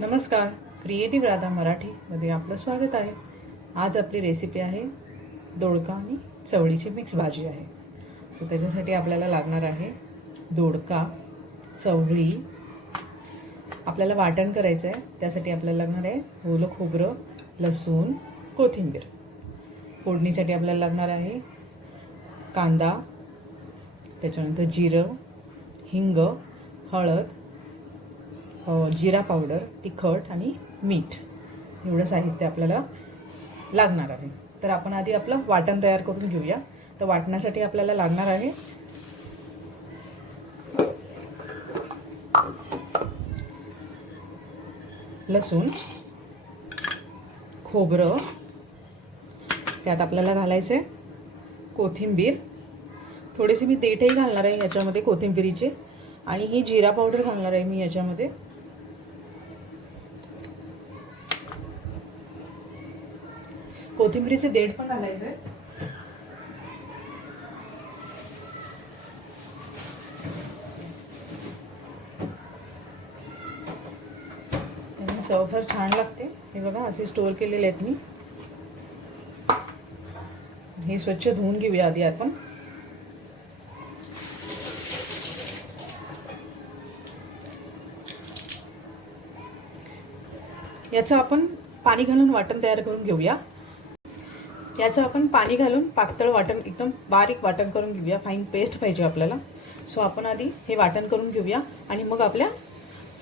नमस्कार. क्रिएटिव्ह राधा मराठीमध्ये आपलं स्वागत आहे. आज आपली रेसिपी आहे दोडका आणि चवळीची मिक्स भाजी आहे. सो त्याच्यासाठी आपल्याला लागणार आहे दोडका, चवळी. आपल्याला वाटण करायचं आहे, त्यासाठी आपल्याला लागणार आहे ओलं खोबरं, लसूण, कोथिंबीर. फोडणीसाठी आपल्याला लागणार आहे कांदा, त्याच्यानंतर जिरं, हिंग, हळद, जिरा पावडर, तिखट आणि मीठ. एवढं साहित्य आपल्याला लागणार आहे. तर आपण आधी आपलं वाटण तयार करून घेऊया. तर वाटण्यासाठी आपल्याला लागणार आहे लसूण, खोबरं, त्यात आपल्याला घालायचे कोथिंबीर. थोडेसे मी देठही घालणार आहे याच्यामध्ये कोथिंबीरीचे, आणि ही जिरा पावडर घालणार आहे मी याच्यामध्ये. कोथिंबीरीचे देठ पण घालायचे. आणि चव फार छान लागते. हे बघा, असे स्टोर केलेले आहेत मी. हे स्वच्छ धुवून घेऊया आधी आपण. याचं आपण पाणी घालून वाटण तयार करून घेऊया. याचं आपण पाणी घालून पातळ वाटण, एकदम बारीक वाटण करून घेऊया. फाईन पेस्ट पाहिजे आपल्याला. सो आपण आधी हे वाटण करून घेऊया आणि मग आपल्या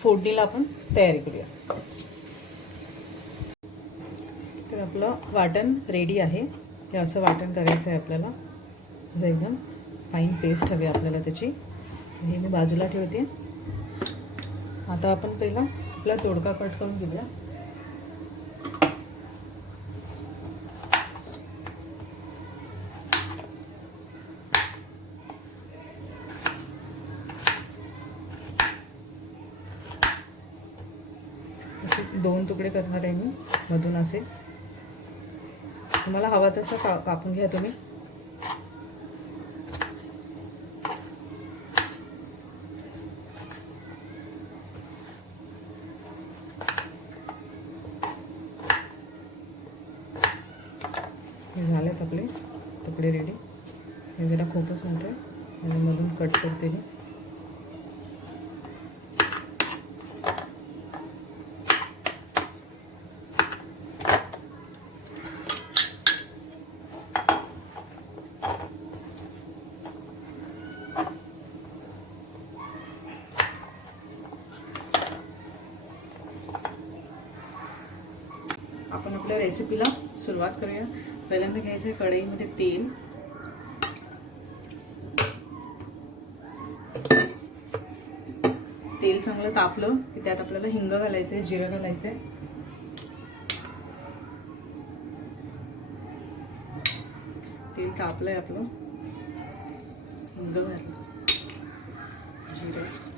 फोडणीला आपण तयारी करूया. तर आपलं वाटण रेडी आहे. हे असं वाटण करायचं आहे आपल्याला. एकदम फाईन पेस्ट हवी आपल्याला त्याची. हे मी बाजूला ठेवते. आता आपण पहिला आपला दोडका कट करून घेऊया. दोन तुकडे करणार आहे मी मधून असे. तुम्हाला हवा तसा कापून घ्या तुम्ही. हे झालेत आपले तुकडे रेडी. हे जरा खूपच मोठे आणि मधून कट करते मी. आपण आपल्या रेसिपीला सुरुवात करूया. पहिल्यांदा घ्यायचं आहे कढईमध्ये तेल. तेल चांगलं तापलं की त्यात आपल्याला हिंग घालायचं आहे, जिरं घालायचं आहे. तेल तापलंय आपलं. हिंग घाललं, जिरं,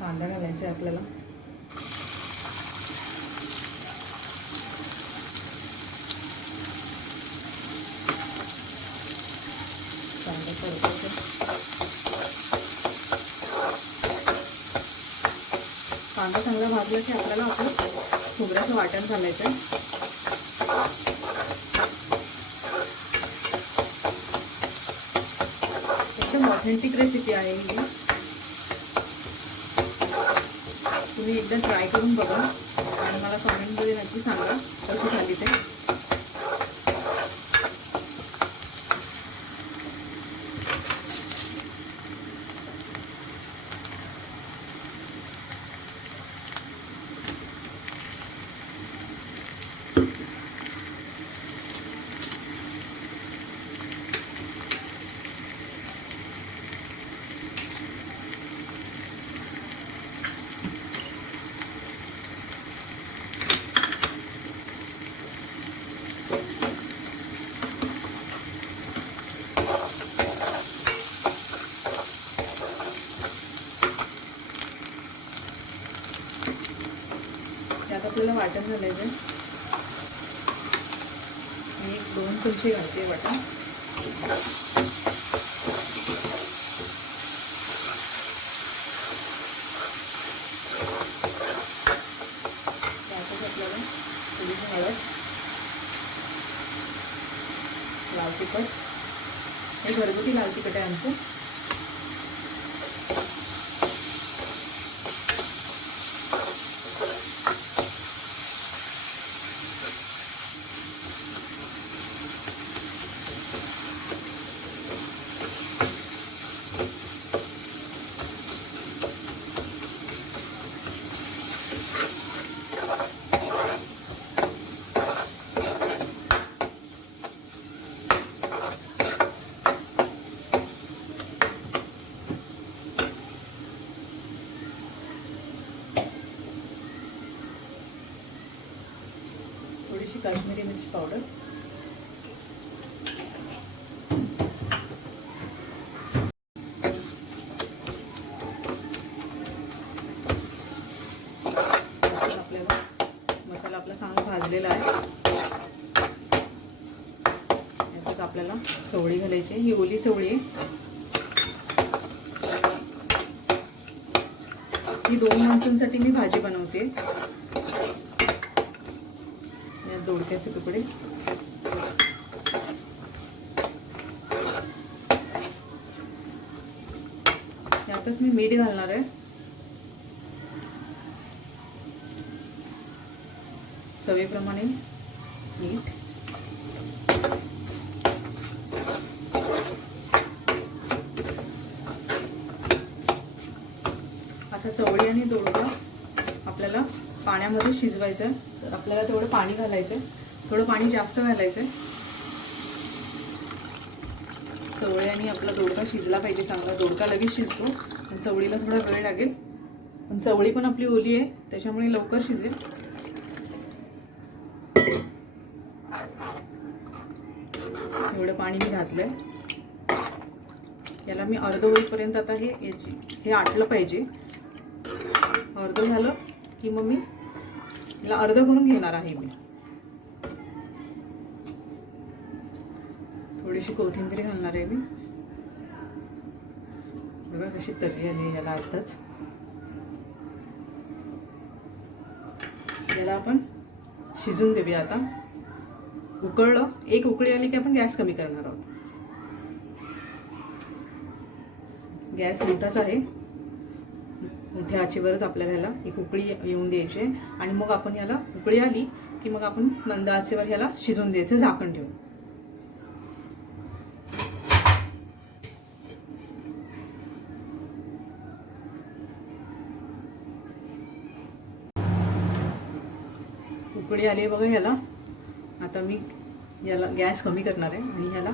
कांदा घालायचा आहे आपल्याला. कांदा परतायचा. कांदा चांगला भाजला की आपल्याला आपलं खोबऱ्याचं वाटण घालायचं आहे. एकदम ऑथेंटिक रेसिपी आहे ही. तुम्ही एकदा ट्राय करून बघा आणि मला कमेंटमध्ये नक्की सांगा कशी झाली ते. त्यात आपल्याला वाटण घालायचं. मी 1-2 चमचे घालते वाटण. तिखट, हे घरगुती लाल तिखट आहे आमचं. थोडीशी काश्मीरी मिरची पावडर, मसाला आपला चांगला भाजलेला आहे. याच्यात आपल्याला चवळी घालायची. ही ओली चवळी आहे. ही 2 माणसांसाठी मी भाजी बनवते. दोडक्याचे तुकडे, यातच मी मीठ घालणार आहे. चवीप्रमाणे मीठ. आता चवळी आणि दोडका आपल्याला पाण्यामध्ये शिजवायचं. तर आपल्याला तेवढं पाणी घालायचं, थोडं पाणी जास्त घालायचं. चवळी आणि आपला दोडका शिजला पाहिजे चांगला. दोडका लगेच शिजतो पण चवळीला थोडा वेळ लागेल. पण चवळी पण आपली ओली आहे त्याच्यामुळे लवकर शिजेल. एवढं पाणी मी घातलंय. याला मी अर्ध होईपर्यंत आता हे आटलं पाहिजे. अर्ध झालं की मग मी याला अर्ध करून घेणार आहे. मी थोडीशी कोथिंबीर घालणार आहे. मी बघा कशी तर्री आली याला आताच. याला आपण शिजून देऊया. आता उकळलं, एक उकळी आली की आपण गॅस कमी करणार आहोत. गॅस मोठाच आहे. मोठ्या आचेवरच आपल्याला याला एक उकळी येऊन द्यायची आहे. आणि मग आपण याला उकळी आली की मग आपण मंद आचेवर याला शिजून द्यायचं झाकण ठेवून. उकळी आली आहे बघा याला. आता मी याला गॅस कमी करणार आहे आणि याला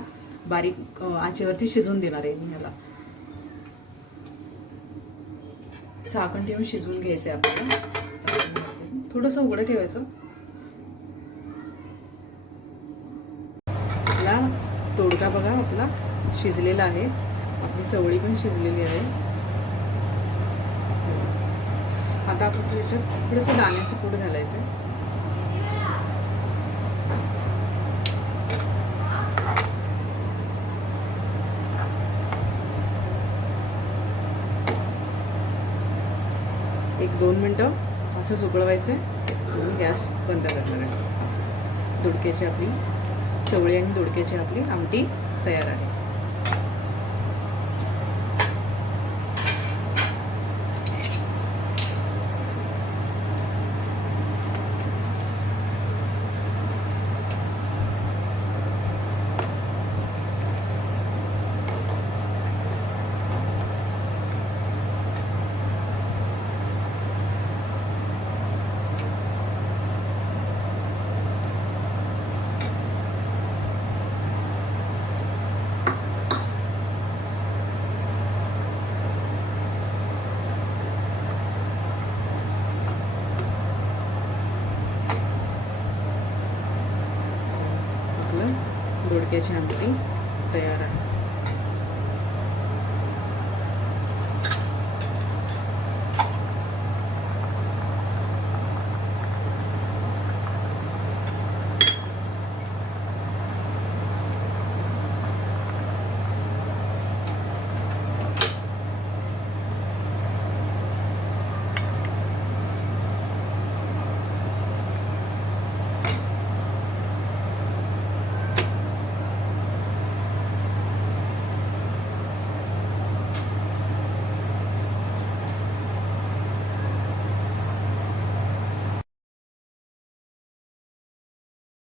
बारीक आचेवरती शिजवून देणार आहे. मी याला झाकण ठेवून शिजवून घ्यायचं आहे आपल्याला. थोडंसं उघडं ठेवायचं. आपला दोडका बघा आपला शिजलेला आहे. आपली चवळी पण शिजलेली आहे. आता आपण त्याच्यात थोडंसं दाण्याचं कूट घालायचं. एक 2 मिनटं असंच उकळवायचं आणि गॅस बंद करणार आहे. दोडक्याची आपली चवळी आणि दोडक्याची आपली आमटी तयार आहे. दोडक्याची आमटी तयार आहे.